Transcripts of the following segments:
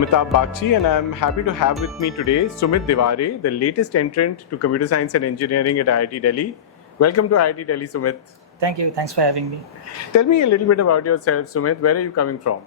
Amitabh Bagchi, and I'm happy to have with me today Sumit Diware, the latest entrant to computer science and engineering at IIT Delhi. Welcome to IIT Delhi, Sumit. Thank you. Thanks for having me. Tell me a little bit about yourself, Sumit. Where are you coming from?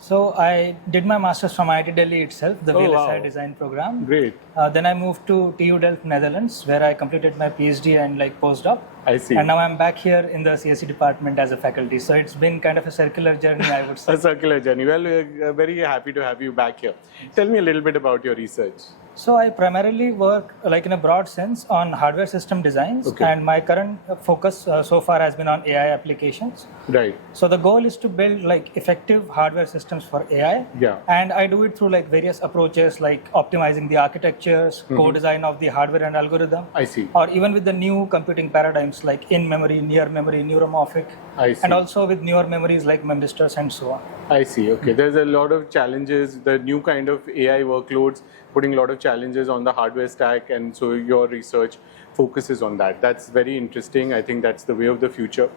So I did my master's from IIT Delhi itself, the VLSI design program. Great. Then I moved to TU Delft, Netherlands, where I completed my PhD and postdoc. I see. And now I'm back here in the CSE department as a faculty. So it's been kind of a circular journey, I would say. A circular journey. Well, we're very happy to have you back here. Tell me a little bit about your research. So I primarily work in a broad sense on hardware system designs, and my current focus so far has been on AI applications. Right. So the goal is to build effective hardware systems for AI. Yeah. And I do it through various approaches like optimizing the architectures, co-design of the hardware and algorithm. I see. Or even with the new computing paradigms like in-memory, near-memory, neuromorphic. I see. And also with newer memories like memristors and so on. I see. Okay. There's a lot of challenges, the new kind of AI workloads putting a lot of challenges on the hardware stack, and so your research focuses on that. That's very interesting. I think that's the way of the future.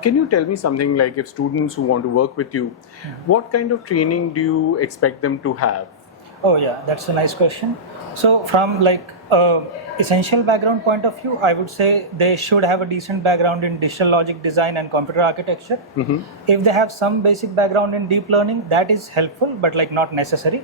Can you tell me something like if students who want to work with you, what kind of training do you expect them to have? Oh yeah, that's a nice question. So from essential background point of view, I would say they should have a decent background in digital logic design and computer architecture. If they have some basic background in deep learning, that is helpful, but not necessary.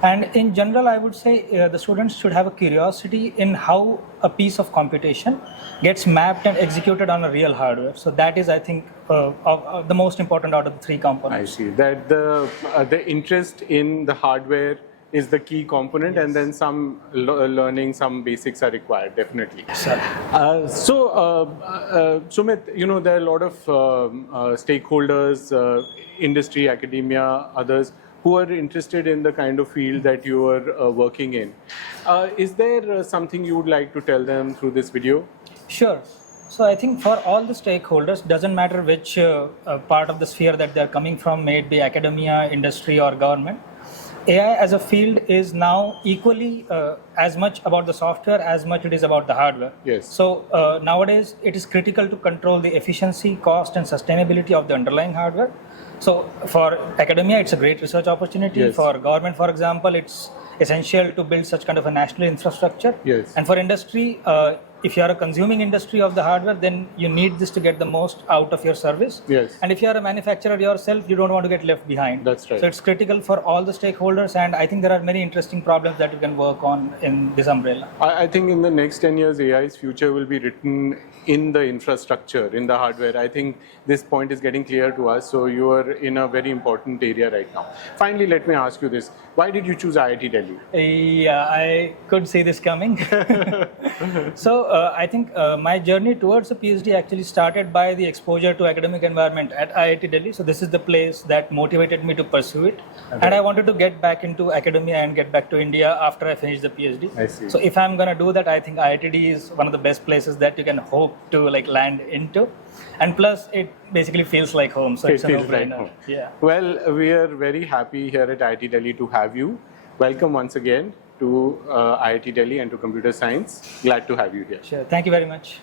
And in general, I would say the students should have a curiosity in how a piece of computation gets mapped and executed on a real hardware. So that is, I think, the most important out of the three components. I see. That the interest in the hardware is the key component, and then some learning, some basics are required, definitely. Sumit, there are a lot of stakeholders, industry, academia, others, who are interested in the kind of field that you are working in. Is there something you would like to tell them through this video? Sure. So I think for all the stakeholders, doesn't matter which part of the sphere that they're coming from, may it be academia, industry, or government, AI as a field is now equally as much about the software as much it is about the hardware. Yes. So nowadays, it is critical to control the efficiency, cost, and sustainability of the underlying hardware. So for academia, it's a great research opportunity. Yes. For government, for example, it's essential to build such kind of a national infrastructure. Yes. And for industry, if you are a consuming industry of the hardware, then you need this to get the most out of your service. Yes. And if you are a manufacturer yourself, you don't want to get left behind. That's right. So it's critical for all the stakeholders, and I think there are many interesting problems that you can work on in this umbrella. I think in the next 10 years, AI's future will be written in the infrastructure, in the hardware. I think this point is getting clear to us. So you are in a very important area right now. Finally, let me ask you this. Why did you choose IIT Delhi? Yeah, I could see this coming. So I think my journey towards a PhD actually started by the exposure to academic environment at IIT Delhi. So this is the place that motivated me to pursue it. Okay. And I wanted to get back into academia and get back to India after I finished the PhD. I see. So if I'm going to do that, I think IIT is one of the best places that you can hope to land into. And plus, it basically feels like home. So it's a no-brainer. Like yeah. Well, we are very happy here at IIT Delhi to have you. Welcome once again to IIT Delhi and to computer science. Glad to have you here. Sure. Thank you very much.